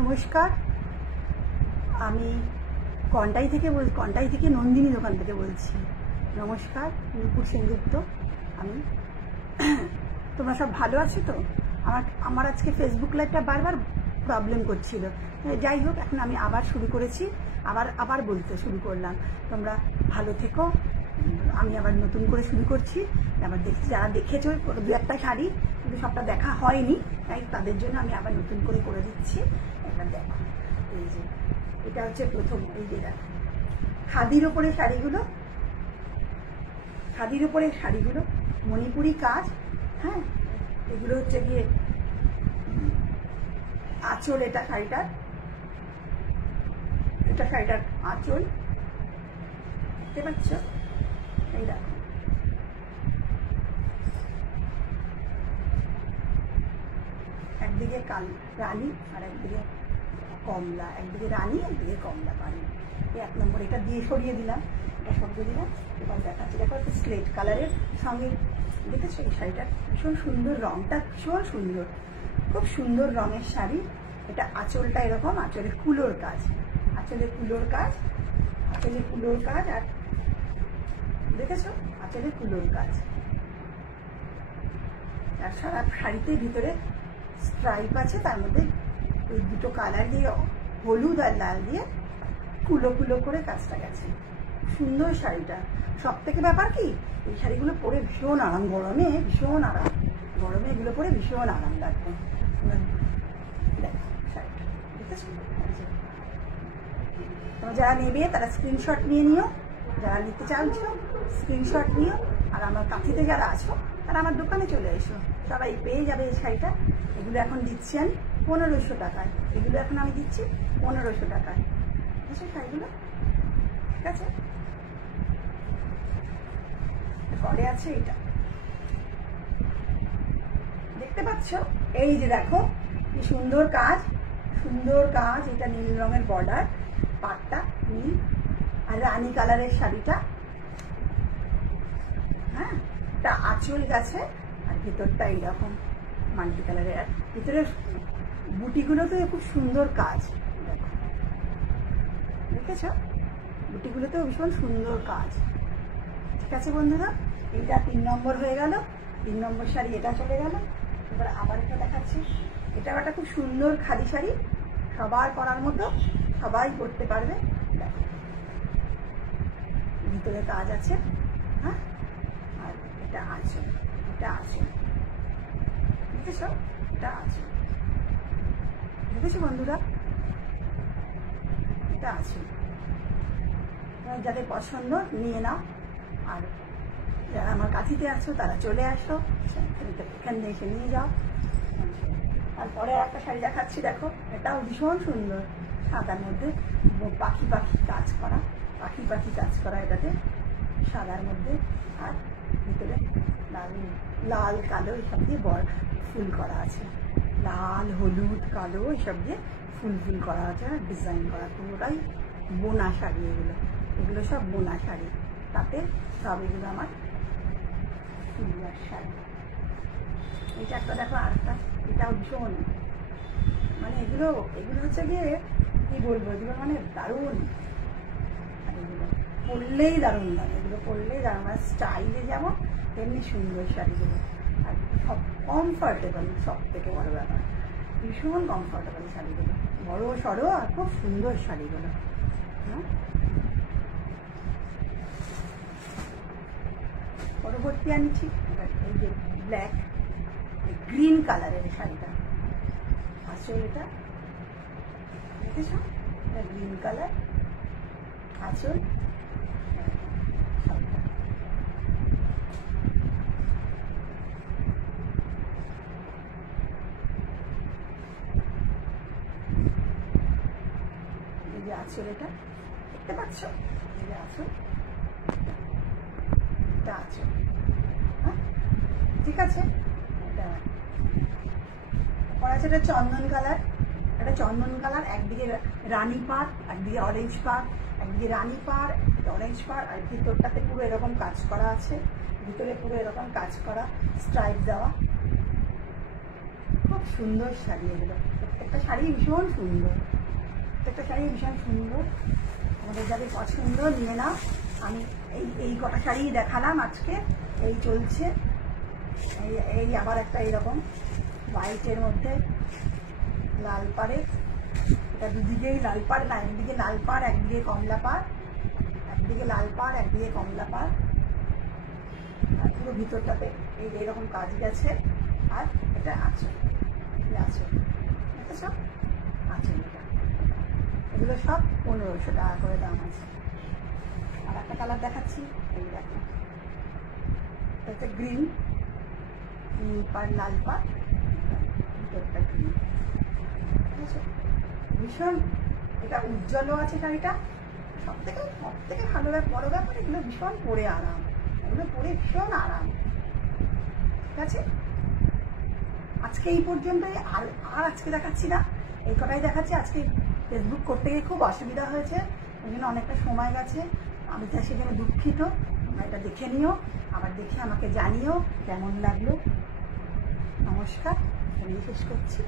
নমস্কার, আমি কন্টাই থেকে নন্দিনী দোকান থেকে বলছি। নমস্কার, নুপুর সেনগুপ্ত আমি। তোমরা সব ভালো আছো তো? আমার আজকে ফেসবুক লাইভটা বারবার প্রবলেম করছিল। যাই হোক, এখন আমি আবার শুরু করেছি, আবার বলতে শুরু করলাম। তোমরা ভালো থেকো। আমি আবার নতুন করে শুরু করছি। আবার দেখছি যারা দেখেছো দু একটা শাড়ি, কিন্তু সবটা দেখা হয়নি, তাই তাদের জন্য আমি আবার নতুন করে দিচ্ছি। এবার দেখো, এই যে এটা হচ্ছে প্রথম, এই যে দেখো খাদির ওপরে শাড়িগুলো মণিপুরি কাজ। হ্যাঁ, এগুলো হচ্ছে গিয়ে আঁচল, এটা শাড়িটার আঁচল, দেখতে পাচ্ছ? এই দেখো, একদিকে রানী আর একদিকে কমলা, একদিকে রানী একদিকে কমলা পানি। এক নম্বর এটা দিয়ে সরিয়ে দিলাম, এবার দেখাচ্ছি। দেখো একটা স্লেট কালারের সঙ্গে, দেখেছো এই শাড়িটা ভীষণ সুন্দর, রংটা ভীষণ সুন্দর, খুব সুন্দর রঙের শাড়ি। এটা আঁচলটা এরকম, আঁচলে কুলোর কাজ, আর দেখেছো আঁচলে কুলোর কাজ। আর সারা শাড়িতে ভিতরে স্ট্রাইপ আছে, তার মধ্যে ওই দুটো কালার দিয়ে, হলুদ আর লাল দিয়ে কুলো করে কাজটা গেছে। সুন্দর শাড়িটা। সব থেকে ব্যাপার কি, এই শাড়িগুলো পরে ভীষণ আরাম, গরমে এগুলো পরে ভীষণ আরাম লাগবে। দেখো শাড়িটা, দেখেছো? যারা নেবে তারা স্ক্রিনশট নিয়ে নিও, যারা নিতে চাইছো স্ক্রিনশট নিও। আর আমার কাঁথিতে যারা আছো তারা আমার দোকানে চলে এসো, সবাই পেয়ে যাবে এই শাড়িটা। এগুলো এখন দিচ্ছি আমি 1500 টাকায়, এগুলো এখন আমি দিচ্ছি 1500 টাকায়। বুঝছো শাড়িগুলো? ঠিক আছে। পরে আছে এটা, দেখতে পাচ্ছ? এই যে দেখো কি সুন্দর কাজ, এটা নীল রঙের বর্ডার, পাটটা নীল আর রানী কালারের শাড়িটা। হ্যাঁ, এটা আঁচল গেছে, আর ভিতরটা এইরকম মাল্টি কালারের, আর ভিতরে বুটিগুলো তো খুব সুন্দর কাজ। দেখো, দেখেছ? বুটিগুলোতেও ভীষণ সুন্দর কাজ। ঠিক আছে বন্ধুরা, এইটা 3 নম্বর হয়ে গেল। 3 নম্বর শাড়ি এটা চলে গেল। এবার আবার একটা দেখাচ্ছি। এটাও একটা খুব সুন্দর খাদি শাড়ি, সবার পরার মতো, সবাই পরতে পারবে। দেখো, ভিতরে কাজ আছে। হ্যাঁ, আর এটা আছে, দেখেছো? দেখেছো বন্ধুরা? এটা আছে, যাদের পছন্দ নিয়ে নাও। আর যারা আমার কাছিতে আছো তারা চলে আসো, এখানে এসে নিয়ে যাও। তারপরে একটা শাড়ি দেখাচ্ছি, দেখো এটাও ভীষণ সুন্দর, সাদার মধ্যে পাখি কাজ করা, এটাতে সাদার মধ্যে, আর ভিতরে লাল কালো এসব দিয়ে ফুল করা আছে, লাল হলুদ কালো এসব দিয়ে ফুল করা আছে, ডিজাইন করা। পুরোটাই বোনা শাড়ি, এগুলো সব বোনা শাড়ি। তাতে সব এগুলো আমার ফুলার শাড়ি। এটা একটা দেখো, আর একটা, এটাও ভীষণ, মানে এগুলো হচ্ছে গিয়ে কি বলবো, এগুলো মানে দারুণ। এগুলো পরলেই দারুণ লাগে, মানে স্টাইলে যেমন তেমনি সুন্দর শাড়িগুলো। আর সব কমফর্টেবল, সব থেকে বড় ব্যাপার, ভীষণ কমফর্টেবল শাড়িগুলো, বড় সড়ো আর খুব সুন্দর শাড়িগুলো। হ্যাঁ, পরবর্তী আনছি এই যে ব্ল্যাক গ্রিন কালারের শাড়িটা, আঁচল এটা, দেখেছো? এটা গ্রিন কালার আঁচল। এই যে আঁচল, এটা দেখতে পাচ্ছ? এই যে আঁচল, এটা আঁচল। হ্যাঁ, ঠিক আছে। এটা আছে, এটা চন্দন কালার, একদিকে রানী পাড়, একদিকে অরেঞ্জ পাড়, আর ভিতরটাতে পুরো এরকম কাজ করা আছে, ভিতরে পুরো এরকম কাজ করা, স্ট্রাইপ দেওয়া। খুব সুন্দর শাড়ি এগুলো, প্রত্যেকটা প্রত্যেকটা শাড়ি ভীষণ সুন্দর, প্রত্যেকটা শাড়ি ভীষণ সুন্দর। আমাদের যাদের পছন্দ নিয়ে নাও। আমি এই কটা শাড়ি দেখালাম আজকে, এই চলছে। এই আবার একটা এইরকম হোয়াইটের মধ্যে লাল পাড়ের, এটা দুদিকেই লাল পাড় না, একদিকে লাল পাড় একদিকে কমলা পাড়, একদিকে লাল পাড় একদিকে কমলা পাড়, আর পুরো ভিতরটাতে এই যে এরকম কাজ গেছে। আর এটা আঁচল, আঁচল দেখেছ, আঁচল। এটা এগুলো সব 1500 টাকা করে দাম আছে। আর একটা কালার দেখাচ্ছি, এই দেখো, এটা গ্রিন, নীল পাড় লাল পাড়, ভিতরটা গ্রিন, ঠিক আছে। ভীষণ এটা উজ্জ্বলও আছে শাড়িটা। সব থেকে ভালো বড় ব্যাপার, এগুলো ভীষণ পরে আরাম, এগুলো পরে ভীষণ আরাম, ঠিক আছে। আজকে এই পর্যন্তই, আর আজকে দেখাচ্ছি না, এই কটাই দেখাচ্ছি। আজকে ফেসবুক করতে গিয়ে খুব অসুবিধা হয়েছে, ওই জন্য অনেকটা সময় গেছে। আমি তাই সেখানে দুঃখিত। তোমরা এটা দেখে নিও, আবার দেখে আমাকে জানিও কেমন লাগলো। নমস্কার, এখানেই শেষ করছি।